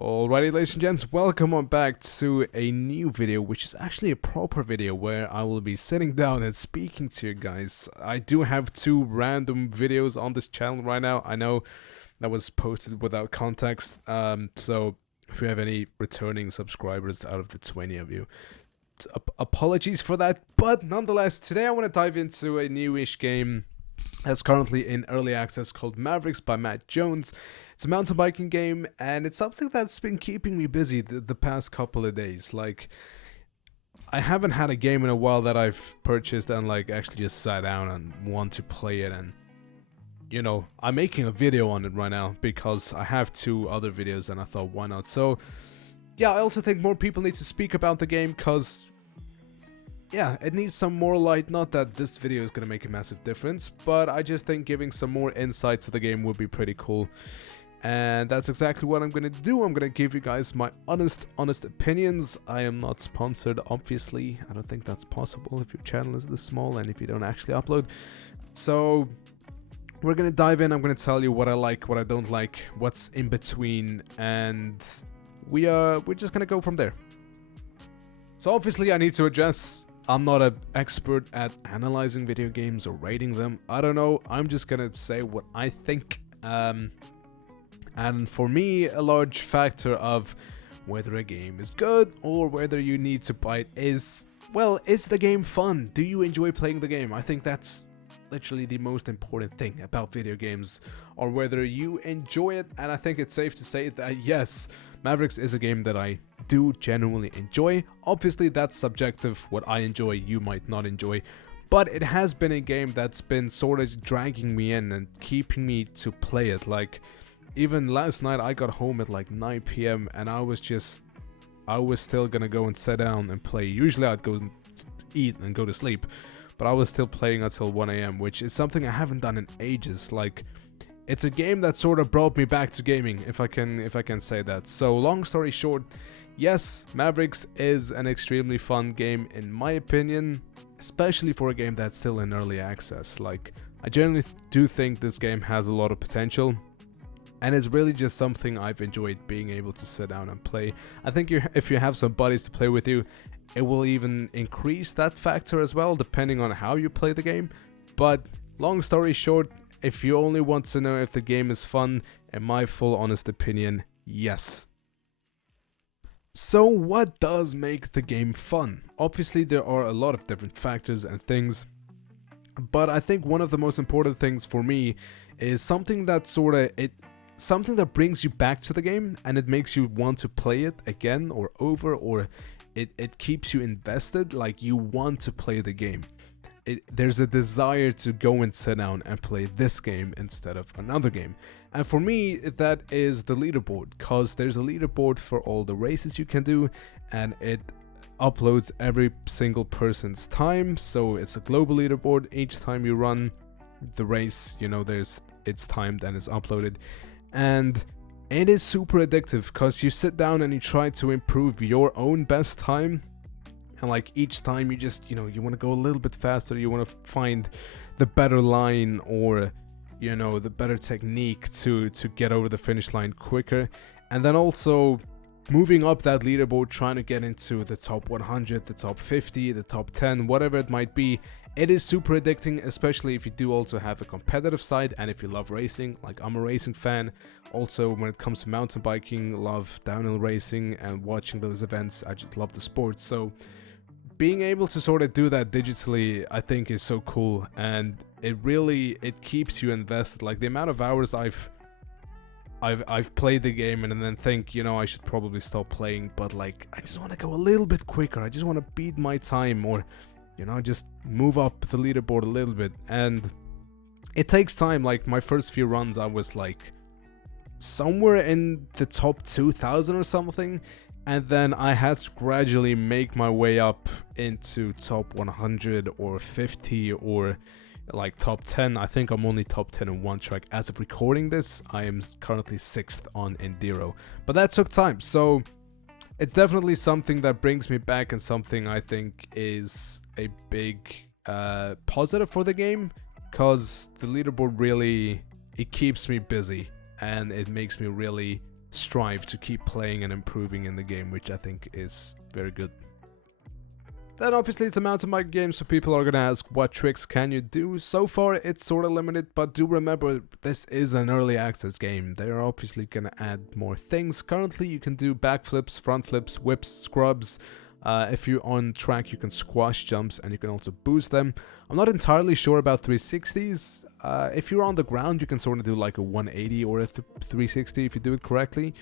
Alrighty, ladies and gents, welcome on back to a new video, which is actually a proper video where I will be sitting down and speaking to you guys. I do have two random videos on this channel right now. I know that was posted without context, so if you have any returning subscribers out of the 20 of you, apologies for that. But nonetheless, today I want to dive into a newish game that's currently in early access called MAVRIX by Matt Jones. It's a mountain biking game, and it's something that's been keeping me busy the past couple of days. Like, I haven't had a game in a while that I've purchased and like actually just sat down and want to play it. And you know, I'm making a video on it right now because I have two other videos, and I thought, why not? So yeah, I also think more people need to speak about the game because yeah, it needs some more light. Not that this video is going to make a massive difference, but I just think giving some more insight to the game would be pretty cool. And that's exactly what I'm going to do. I'm going to give you guys my honest opinions. I am not sponsored, obviously. I don't think that's possible if your channel is this small and if you don't actually upload. So we're going to dive in. I'm going to tell you what I like, what I don't like, what's in between, and we're just going to go from there. So obviously I need to address, I'm not an expert at analyzing video games or rating them. I don't know. I'm just going to say what I think. And for me, a large factor of whether a game is good or whether you need to buy it is, well, is the game fun? Do you enjoy playing the game? I think that's literally the most important thing about video games, or whether you enjoy it. And I think it's safe to say that yes, MAVRIX is a game that I do genuinely enjoy. Obviously, that's subjective. What I enjoy, you might not enjoy. But it has been a game that's been sort of dragging me in and keeping me to play it. Like, even last night I got home at like 9 p.m. and I was still gonna go and sit down and play. Usually I'd go eat and go to sleep, but I was still playing until 1 a.m., which is something I haven't done in ages. Like, it's a game that sort of brought me back to gaming, if I can say that. So long story short, yes, MAVRIX is an extremely fun game in my opinion, especially for a game that's still in early access. Like, I generally do think this game has a lot of potential. And it's really just something I've enjoyed being able to sit down and play. I think if you have some buddies to play with you, it will even increase that factor as well, depending on how you play the game. But long story short, if you only want to know if the game is fun, in my full honest opinion, yes. So what does make the game fun? Obviously, there are a lot of different factors and things, but I think one of the most important things for me is something that something that brings you back to the game, and it makes you want to play it again or over, or it keeps you invested, like you want to play the game. There's a desire to go and sit down and play this game instead of another game. And for me, that is the leaderboard, because there's a leaderboard for all the races you can do, and it uploads every single person's time. So it's a global leaderboard. Each time you run the race, you know, it's timed and it's uploaded. And it is super addictive because you sit down and you try to improve your own best time. And like each time you just, you know, you want to go a little bit faster. You want to find the better line, or, you know, the better technique to get over the finish line quicker. And then also moving up that leaderboard, trying to get into the top 100, the top 50, the top 10, whatever it might be. It is super addicting, especially if you do also have a competitive side and if you love racing. Like, I'm a racing fan. Also, when it comes to mountain biking, love downhill racing and watching those events. I just love the sport. So being able to sort of do that digitally, I think is so cool, and it keeps you invested. Like, the amount of hours I've played the game and then think, you know, I should probably stop playing, but like, I just want to go a little bit quicker. I just want to beat my time, or, you know, just move up the leaderboard a little bit. And it takes time. Like, my first few runs, I was like somewhere in the top 2000 or something, and then I had to gradually make my way up into top 100 or 50 or like top 10. I think I'm only top 10 in one track as of recording this. I am currently 6th on Enduro, but that took time. So it's definitely something that brings me back, and something I think is a big positive for the game, because the leaderboard really, it keeps me busy and it makes me really strive to keep playing and improving in the game, which I think is very good. Then obviously it's a mountain bike game, so people are gonna ask what tricks can you do. So far it's sort of limited, but do remember this is an early access game. They are obviously gonna add more things. Currently you can do backflips, front flips, whips, scrubs. If you're on track you can squash jumps and you can also boost them. I'm not entirely sure about 360s. If you're on the ground you can sort of do like a 180 or a 360 if you do it correctly.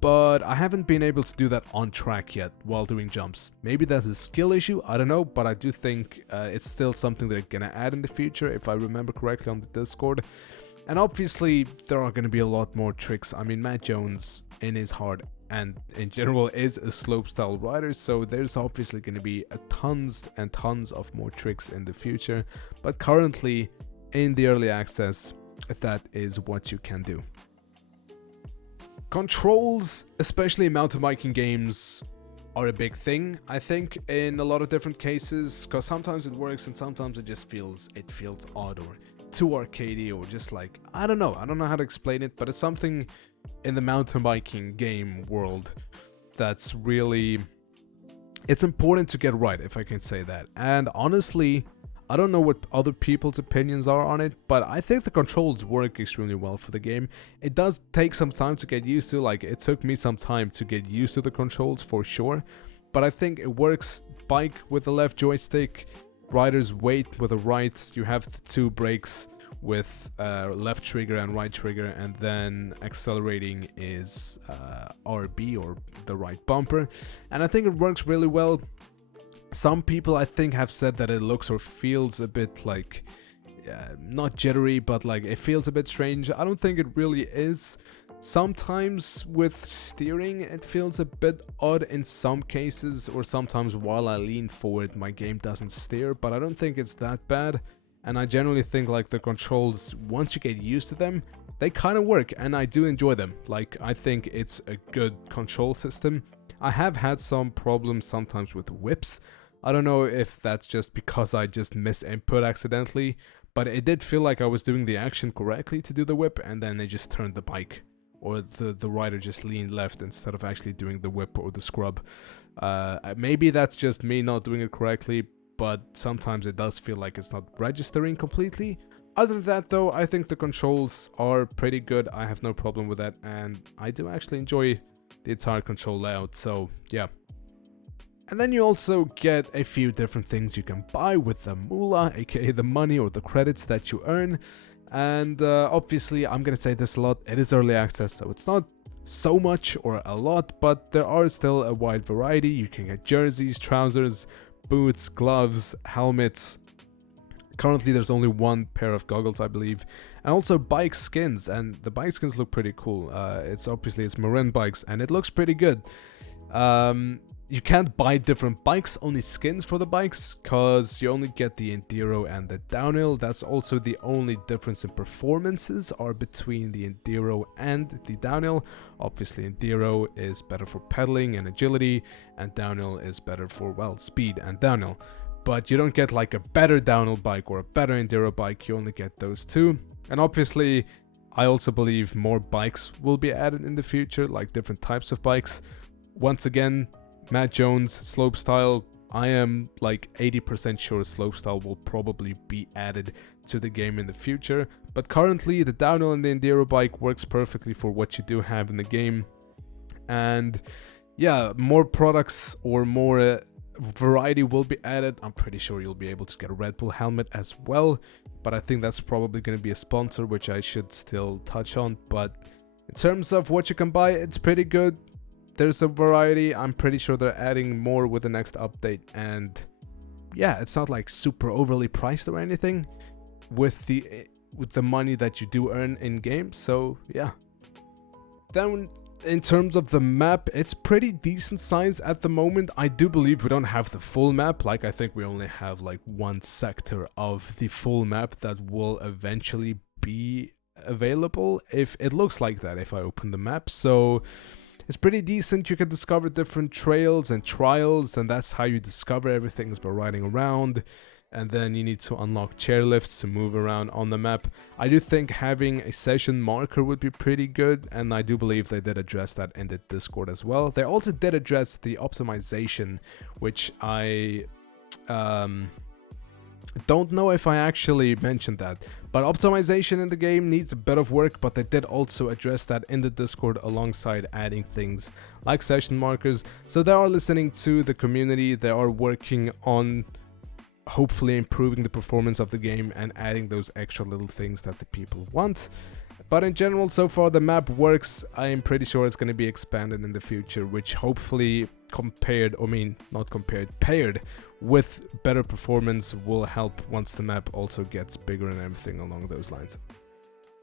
But I haven't been able to do that on track yet while doing jumps. Maybe that's a skill issue, I don't know, but I do think it's still something they're gonna add in the future, if I remember correctly on the Discord. And obviously, there are gonna be a lot more tricks. I mean, Matt Jones, in his heart and in general, is a slopestyle rider, so there's obviously gonna be tons and tons of more tricks in the future. But currently, in the early access, that is what you can do. Controls, especially in mountain biking games, are a big thing, I think, in a lot of different cases, because sometimes it works and sometimes it just feels odd or too arcadey or just like, I don't know how to explain it, but it's something in the mountain biking game world that's really, it's important to get right, if I can say that. And honestly, I don't know what other people's opinions are on it, but I think the controls work extremely well for the game. It does take some time to get used to, like it took me some time to get used to the controls for sure, but I think it works. Bike with the left joystick, rider's weight with the right, you have the two brakes with left trigger and right trigger, and then accelerating is RB or the right bumper, and I think it works really well. Some people I think have said that it looks or feels a bit like, not jittery, but like it feels a bit strange. I don't think it really is. Sometimes with steering it feels a bit odd in some cases, or sometimes while I lean forward my game doesn't steer, but I don't think it's that bad. And I generally think like the controls, once you get used to them, they kind of work and I do enjoy them. Like I think it's a good control system. I have had some problems sometimes with whips. I don't know if that's just because I just missed input accidentally, but it did feel like I was doing the action correctly to do the whip, and then they just turned the bike, or the rider just leaned left instead of actually doing the whip or the scrub. Maybe that's just me not doing it correctly, but sometimes it does feel like it's not registering completely. Other than that though, I think the controls are pretty good. I have no problem with that, and I do actually enjoy the entire control layout, so yeah. And then you also get a few different things you can buy with the moolah, aka the money or the credits that you earn. And obviously, I'm gonna say this a lot, it is early access, so it's not so much or a lot, but there are still a wide variety. You can get jerseys, trousers, boots, gloves, helmets. Currently there's only one pair of goggles, I believe, and also bike skins, and the bike skins look pretty cool. It's Marin bikes, and it looks pretty good. You can't buy different bikes, only skins for the bikes, because you only get the Enduro and the Downhill. That's also the only difference in performances are between the Enduro and the Downhill. Obviously Enduro is better for pedaling and agility, and Downhill is better for, well, speed and downhill. But you don't get like a better downhill bike or a better Enduro bike, you only get those two. And obviously I also believe more bikes will be added in the future, like different types of bikes. Once again, Matt Jones, slopestyle, I am like 80% sure slopestyle will probably be added to the game in the future. But currently the downhill and the Enduro bike works perfectly for what you do have in the game. And yeah, more products or more variety will be added. I'm pretty sure you'll be able to get a Red Bull helmet as well, but I think that's probably going to be a sponsor, which I should still touch on. But in terms of what you can buy, it's pretty good. There's a variety. I'm pretty sure they're adding more with the next update, and yeah, it's not like super overly priced or anything with the money that you do earn in game. So yeah. Then in terms of the map, it's pretty decent size at the moment. I do believe we don't have the full map. Like I think we only have like one sector of the full map that will eventually be available, if it looks like that if I open the map. So it's pretty decent. You can discover different trails and trials, and that's how you discover everything, is by riding around. and then you need to unlock chairlifts to move around on the map. I do think having a session marker would be pretty good, and I do believe they did address that in the Discord as well. They also did address the optimization, which I don't know if I actually mentioned that, but optimization in the game needs a bit of work, but they did also address that in the Discord alongside adding things like session markers. So they are listening to the community, they are working on hopefully improving the performance of the game and adding those extra little things that the people want. But in general, so far the map works. I am pretty sure it's going to be expanded in the future, which hopefully paired with better performance will help once the map also gets bigger and everything along those lines.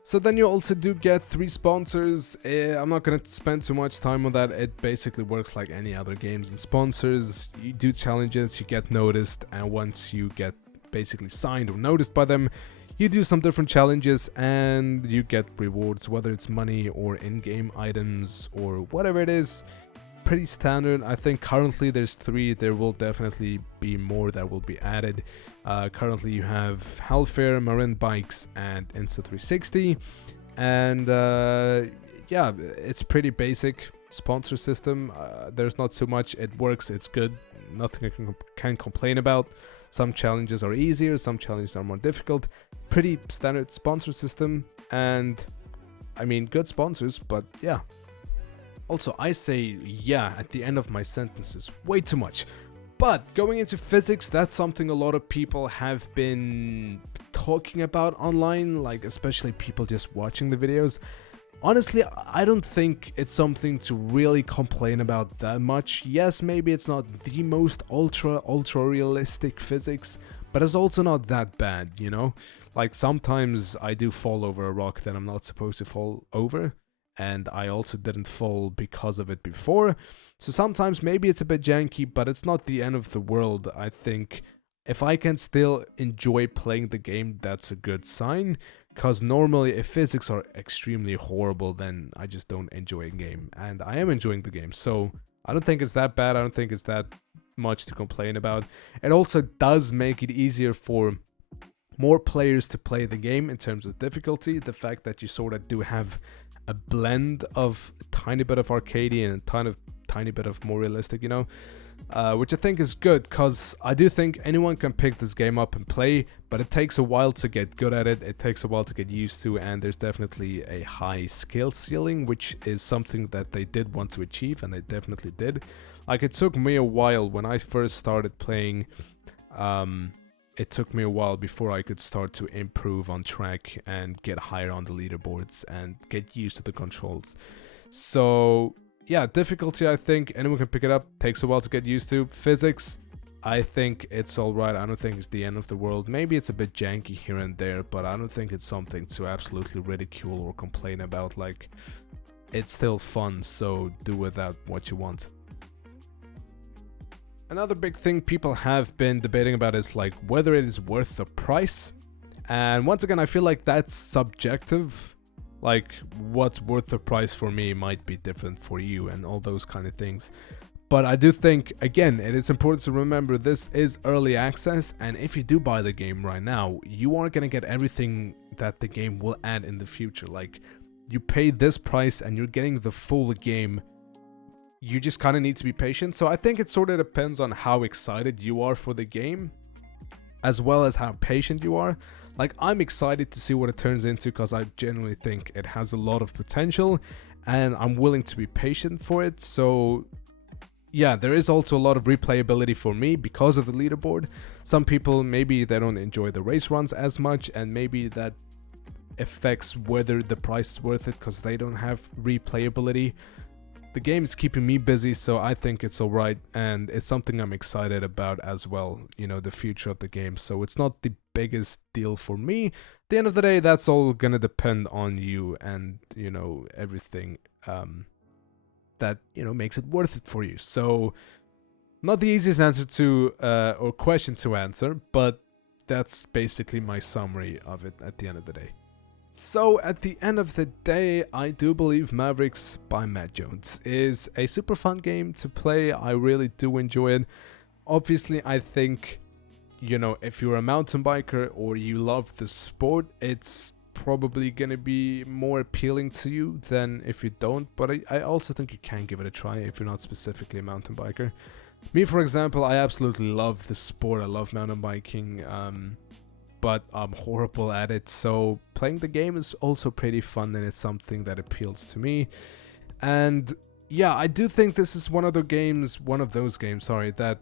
So then you also do get 3 sponsors. I'm not going to spend too much time on that. It basically works like any other games and sponsors. You do challenges, you get noticed, and once you get basically signed or noticed by them, you do some different challenges and you get rewards, whether it's money or in-game items or whatever it is. Pretty standard. I think currently there's 3. There will definitely be more that will be added. Currently you have Hellfire, Marin Bikes, and Insta360, and yeah, it's pretty basic sponsor system. There's not too much. It works, it's good, nothing I can complain about. Some challenges are easier, some challenges are more difficult. Pretty standard sponsor system, and I mean good sponsors, but yeah. Also, I say yeah at the end of my sentences way too much. But going into physics, that's something a lot of people have been talking about online, like especially people just watching the videos. Honestly, I don't think it's something to really complain about that much. Yes, maybe it's not the most ultra realistic physics, but it's also not that bad, you know? Like sometimes I do fall over a rock that I'm not supposed to fall over, and I also didn't fall because of it before. So sometimes maybe it's a bit janky, but it's not the end of the world. I think if I can still enjoy playing the game, that's a good sign. Because normally if physics are extremely horrible, then I just don't enjoy a game. And I am enjoying the game, so I don't think it's that bad. I don't think it's that much to complain about. It also does make it easier for more players to play the game in terms of difficulty. The fact that you sort of do have a blend of a tiny bit of arcadey and a tiny bit of more realistic, you know, which I think is good, because I do think anyone can pick this game up and play, but it takes a while to get good at it. It takes a while to get used to, and there's definitely a high skill ceiling, which is something that they did want to achieve, and they definitely did. Like, it took me a while when I first started playing. It took me a while before I could start to improve on track and get higher on the leaderboards and get used to the controls. So yeah, difficulty, I think anyone can pick it up. Takes a while to get used to. Physics, I think it's alright. I don't think it's the end of the world. Maybe it's a bit janky here and there, but I don't think it's something to absolutely ridicule or complain about. Like, it's still fun, so do with that what you want. Another big thing people have been debating about is like whether it is worth the price. And once again, I feel like that's subjective. Like, what's worth the price for me might be different for you and all those kind of things. But I do think, again, it is important to remember this is early access, and if you do buy the game right now, you aren't going to get everything that the game will add in the future. Like, you pay this price and you're getting the full game. You just kind of need to be patient. So I think it sort of depends on how excited you are for the game, as well as how patient you are. Like, I'm excited to see what it turns into, because I genuinely think it has a lot of potential, and I'm willing to be patient for it. So yeah, there is also a lot of replayability for me because of the leaderboard. Some people, maybe they don't enjoy the race runs as much, and maybe that affects whether the price is worth it because they don't have replayability. The game is keeping me busy, so I think it's alright, and it's something I'm excited about as well, you know, the future of the game. So it's not the biggest deal for me. At the end of the day, that's all gonna depend on you and, you know, everything that, you know, makes it worth it for you. So not the easiest answer to or question to answer, but that's basically my summary of it at the end of the day. So at the end of the day, I do believe MAVRIX by Matt Jones is a super fun game to play. I really do enjoy it. Obviously, I think you know, if you're a mountain biker or you love the sport, it's probably gonna be more appealing to you than if you don't. But I also think you can give it a try if you're not specifically a mountain biker. Me, for example, I absolutely love the sport. I love mountain biking, but I'm horrible at it. So playing the game is also pretty fun, and it's something that appeals to me. And yeah, I do think this is one of those games, that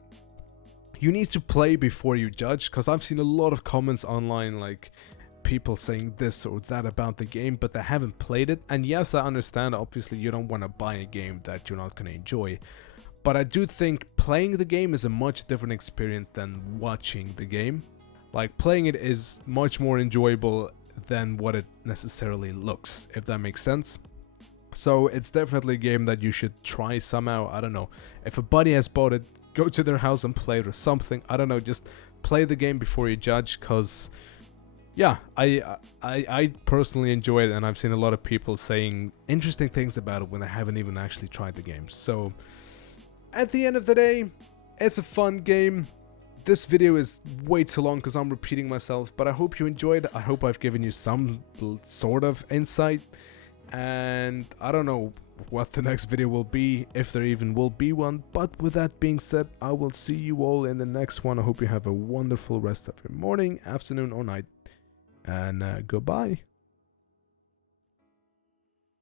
you need to play before you judge, because I've seen a lot of comments online, like people saying this or that about the game, but they haven't played it. And yes, I understand, obviously you don't want to buy a game that you're not going to enjoy, but I do think playing the game is a much different experience than watching the game. Like, playing it is much more enjoyable than what it necessarily looks, if that makes sense. So it's definitely a game that you should try somehow. I don't know, if a buddy has bought it, go to their house and play it or something. I don't know, just play the game before you judge, because yeah, I personally enjoy it, and I've seen a lot of people saying interesting things about it when they haven't even actually tried the game. So at the end of the day, it's a fun game. This video is way too long because I'm repeating myself, but I hope you enjoyed. I hope I've given you some sort of insight, and I don't know what the next video will be, if there even will be one. But with that being said, I will see you all in the next one. I hope you have a wonderful rest of your morning, afternoon, or night, and goodbye.